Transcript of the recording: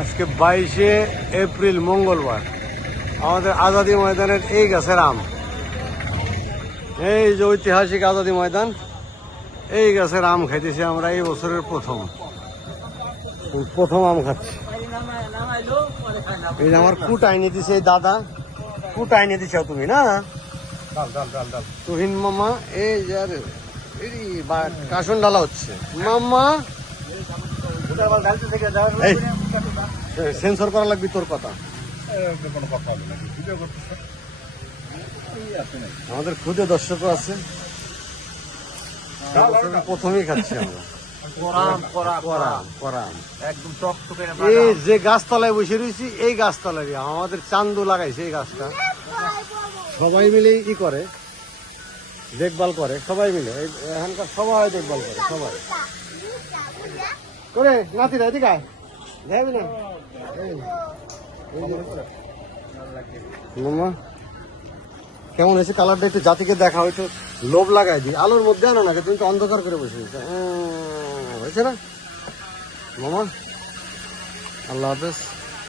আজকে 22শে এপ্রিল মঙ্গলবার আমাদের আজাদী ময়দানের এই গাছের আম, এই যে ঐতিহাসিক আজাদী ময়দান, এই গাছের আম খাইতেছি আমরা এই বছরের প্রথম আম খাচ্ছি। এই যে আমার কুট আইনে দিছে এই দাদা, কুট আইনে দিছ তুমি না তুহিন মামা, এই যে আর কাশন ডালা হচ্ছে মামা, সেন্সর করা লাগবে তোর কথা। আমাদের খুদে দর্শকও আছে, প্রথমেই খাচ্ছি আমরা। এই যে গাছতলায় বসে রয়েছি, এই গাছতলায় আমাদের চান্দু লাগাইছে এই গাছটা, সবাই মিলে কি করে, দেখভাল করে সবাই মিলে, এখানকার সবাই দেখভাল করে, সবাই করে। নাতিরা এদিকে যাবি না মামা, কেমন হয়েছে কালারটা একটু জাতিকে দেখা, হয়তো লোভ লাগাই দিই, আলোর মধ্যে আনো না, তুমি তো অন্ধকার করে বসে হয়েছে না মামা। আল্লাহ হাফেজ।